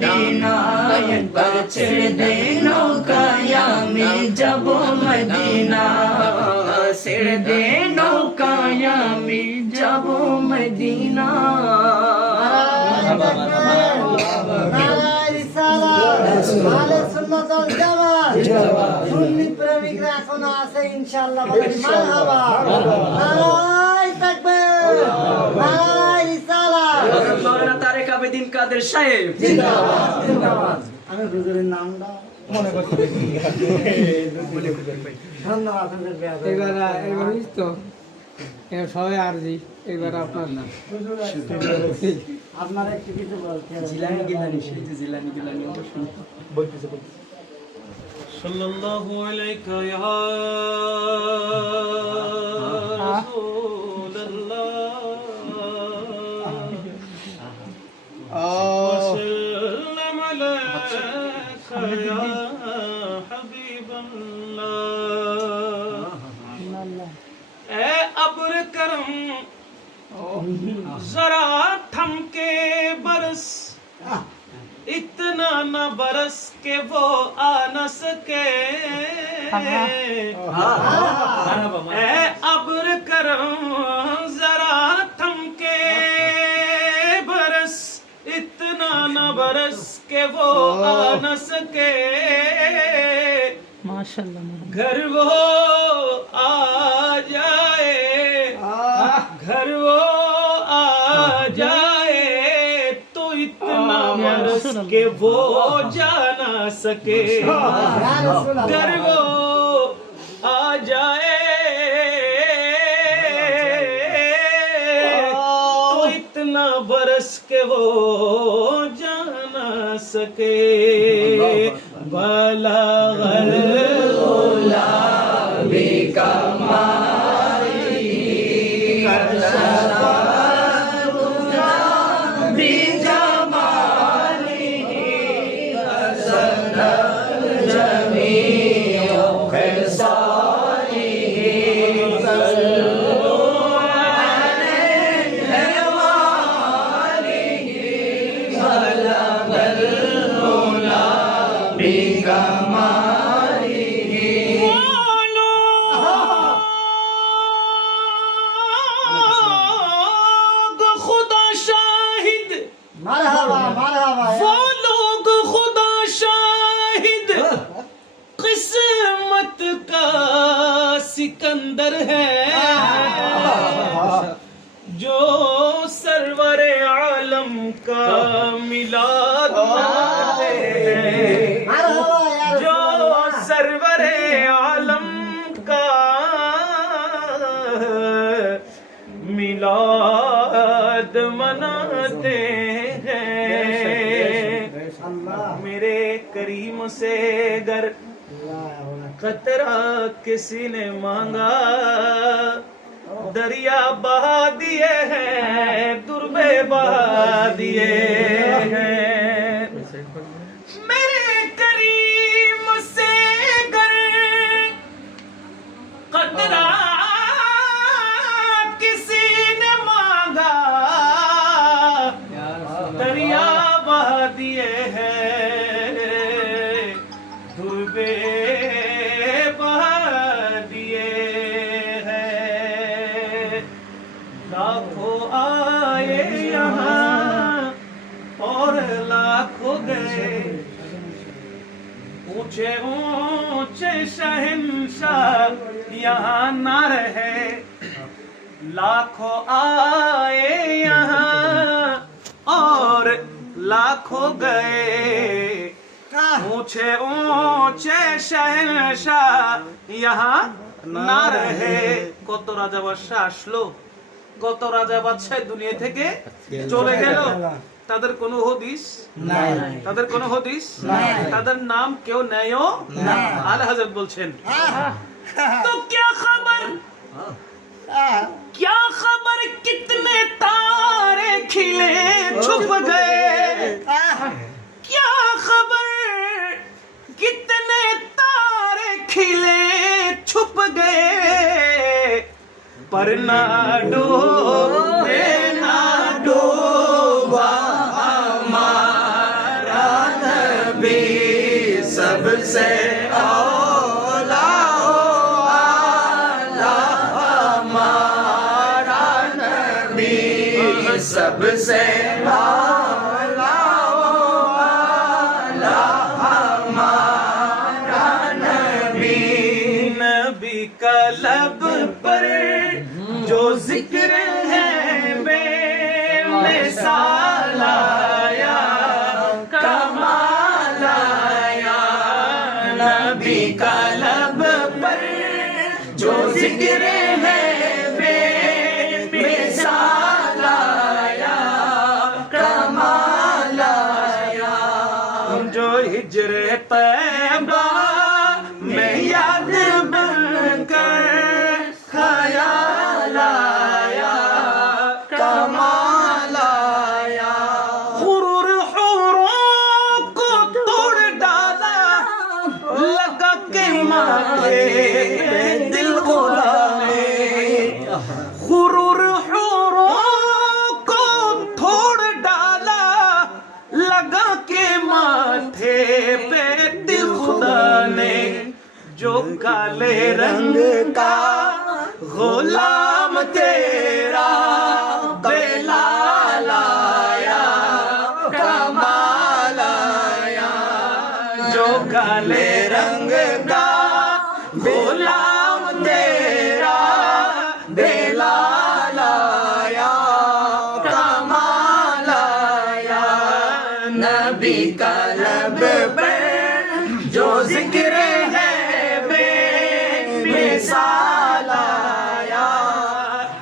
Medina একবার ছেড়ে দে নৌকায় আমি যাব মদিনা ছেড়ে দে নৌকায় আমি যাব মদিনা প্রেমিকরা এখনো আছে ইনশাআল্লাহ বলেন মারহাবা নারায়ে তাকবীর নারায়ে রিসালাত তারেক আবেদিন কাদের সাহেব জিন্দাবাদ জিন্দাবাদ আমি হুজুরের নামটা মনে করতে ধন্যবাদ এবার তো সবাই আরজি এবার আপনার নাম আপনারা একটু কিছু বলতে জিলানি গিলানি সেই যে জিলানি গিলানি বলতেছে সাল্লাল্লাহু আলাইকা ইয়া রাসূলুল্লাহ সাল্লাম আলাইকা ইয়া হাবিবাল্লাহ এ আবর করম जरा थम के बरस इतना न बरस के वो आ न सके ए अब्र करम जरा थम के बरस इतना न बरस के वो आ न सके माशाल्लाह घर वो आ जाए घर वो आ जाए तो इतना बरस के वो जा ना सके घर वो आ जाए तो इतना बरस के वो जा ना सके बलगल गुलाबी कमाई মারহাবা মারহাবা वो लोग खुदा शाहिद किस्मत का सिकंदर है जो सरवर आलम का मिलाद मनाते हैं মারহাবা ইয়া जो রাসূলুল্লাহ सरवर आलम का मिलाद मनाते मेरे करीम से गर खतरा किसी ने मांगा दरिया बहा दिए हैं दुर्बे बहा दिए हैं मेरे करीम से गर खतरा किसी ने मांगा दरिया बहा दिए हैं दुर्बे बहा दिए हैं लाखों आए यहाँ और लाखों गए ऊंचे ऊंचे शहंशाह यहाँ ना रहे लाखों आए यहाँ और लाखों गए ऊंचे ऊंचे शहंशाह यहाँ না রহে কত রাজা বাদশাহ আসলো কত রাজা বাদশাহ দুনিয়া থেকে চলে গেল তাদের কোনো হদিস নাই তাদের কোনো হদিস নাই তাদের নাম কেউ নেয়ও না আলা হযরত বলছেন তো क्या खबर क्या खबर कितने तारे खिले छुप गए क्या खबर कितने तारे खिले छुप गए पर ना डूबे ना डूबा हमारा सबसे औला हो आला हमारा नबी सबसे औला हो आला हमारा नबी नबी का लब पर जो जिक्र है बेमिसाल आया कमाल आया नबी का लब पर जो जिक्र है बेमिसाल आया कमाल आया जो हिजर तैबा में याद बनकर ख्याल आया कमाल आया गुरूर हुरों को तोड़ डाला लगा के माथे पे दिल खुदा ने गुरूर हुरों को तोड़ डाला लगा के माथे पे दिल खुदा ने जो काले रंग का गुलाम तेरा बेलाल आया कमाल आया जो काले रंग का गुलाम तेरा बेलाल आया कमाल आया नबी का लब पे जो जिक्र है बेमिसाल आया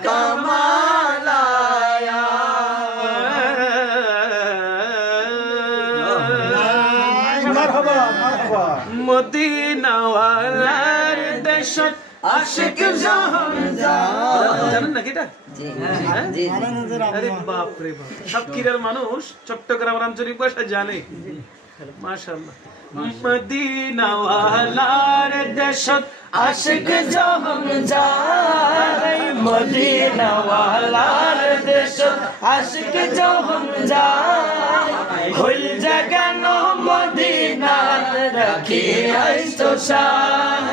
कमाल आया মারহাবা মারহাবা মদিনা ওয়ালার দেশত আশিক জাহান জানেন নাকি এটা আরে বাপ রে বাপ সাতক্ষীরার মানুষ চট্টগ্রাম আঞ্চলিক ভাষা জানে মাশাআল্লাহ মদিনা ওয়ালার দেশত আশিক জাহান যায় মদিনা ওয়ালার দেশত আশিক জাহান যায় হইল জাগানো মদিনাত রাখি আইতো শাহ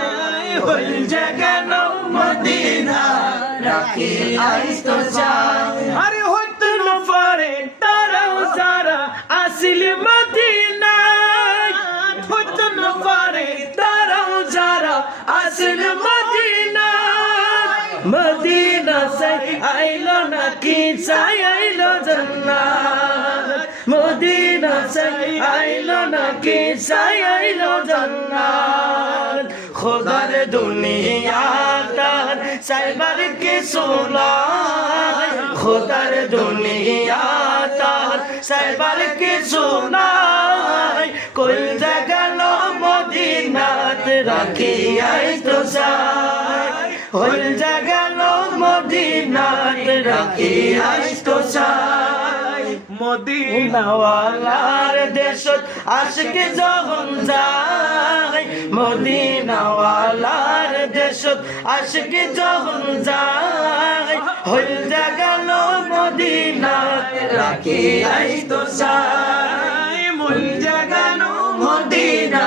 হইল জাগানো মদিনা রাখি আইতো শাহ আরে হইত না পারে তারাও যারা আসিল মদিনা হইত না পারে তারাও যারা আসিল মদিনা মদিনা সে আইলো না কি চাই আইলো জান্নাত মদিনা সে আইলো না কি চাই আইলো জান্নাত খোদার দুনিয়া তার সাইবার কি সুনাই খোদার দুনিয়া তার সাইবার কি সুনাই কোন জাগানো মদিনাত রাখি আইতো চাই কোন জাগানো মদিনাত রাখি আইতো চাই মদিনা ওয়ালার দেশত আশিক যখন যায় মদিনা ওয়ালার দেশত আশিক যখন যায় হইল জাগানো মদিনাত রাখি আইতো চাই মন জাগানো মদিনা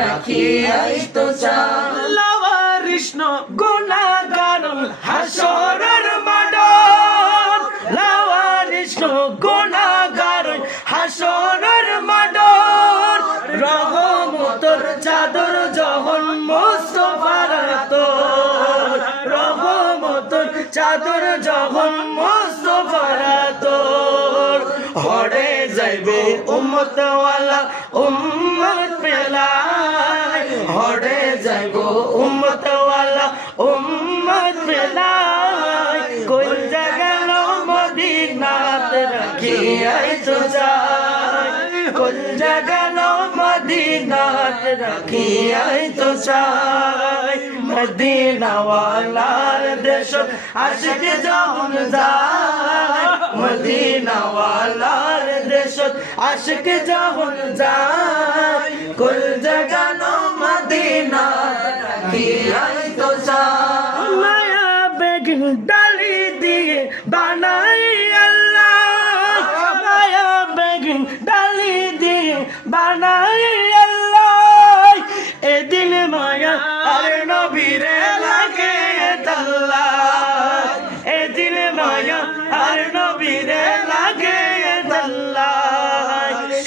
রাখি আইতো চাই লাওয়া কৃষ্ণ গুনাহগার হাসরের মাডন লাওয়া কৃষ্ণ গুনাহগার হাসরের মাডন রহমতের চাদর যখন মুস্তাফার তোর রহমতের চাদর যখন মুস্তাফার তোর হড়ে যাইবে উম্মত ওয়ালা উম্মত পেলাই হড়ে যাইব উম্মত ওয়ালা উম্মত পেলাই কোন জাগানো মদিনাত রাখি আইতো চাই কোন জাগানো মদিনাত রাখি আইতো চাই মদিনা ওয়ালার দেশত আশিক যখন যায় মদিনা ওয়ালার দেশত আশিক যখন যায় কোন জাগানো মদিনাত রাখি আইতো চাই মায়া বেগিন ডালি দিয়ে বানাই আল্লাহ মায়া বেগিন ডালি দিয়ে বানাই আল্লাহ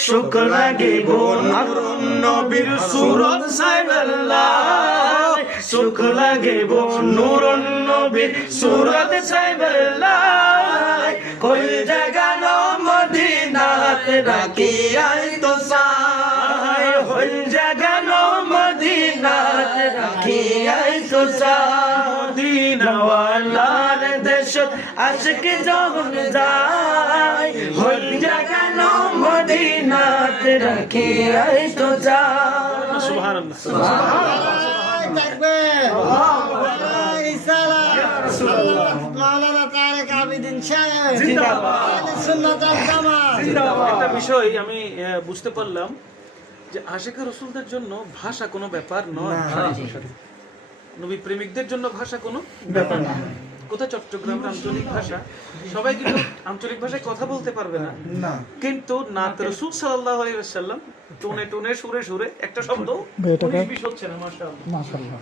সুখ লাগিব নবীর সুরত সাইবাল্লাহ সুখ লাগিব নূরন নবীর সুরত সাইবাল্লাহ কই জাগানো মদিনাত রাখিয়াই তো সাই হল জাগানো মদিনাত রাখিয়াই তো মদিনাওয়ালার দেশত আশিক যখন যায় হল জাগানো মদিনাত রাখিয়াই তো সুবহানাল্লাহ একটা বিষয় আমি বুঝতে পারলাম যে আশিকা রাসূলদের জন্য ভাষা কোনো ব্যাপার নয়, নবী প্রেমিকদের জন্য ভাষা কোনো ব্যাপার না। কোথায় চট্টগ্রামের আঞ্চলিক ভাষা, সবাই কিন্তু আঞ্চলিক ভাষায় কথা বলতে পারবে না, কিন্তু নাত রাসূল সাল্লাল্লাহু আলাইহি ওয়াসাল্লাম টোনে টোনে সুরে সুরে একটা শব্দ 19-20 হচ্ছে না, মাশাআল্লাহ।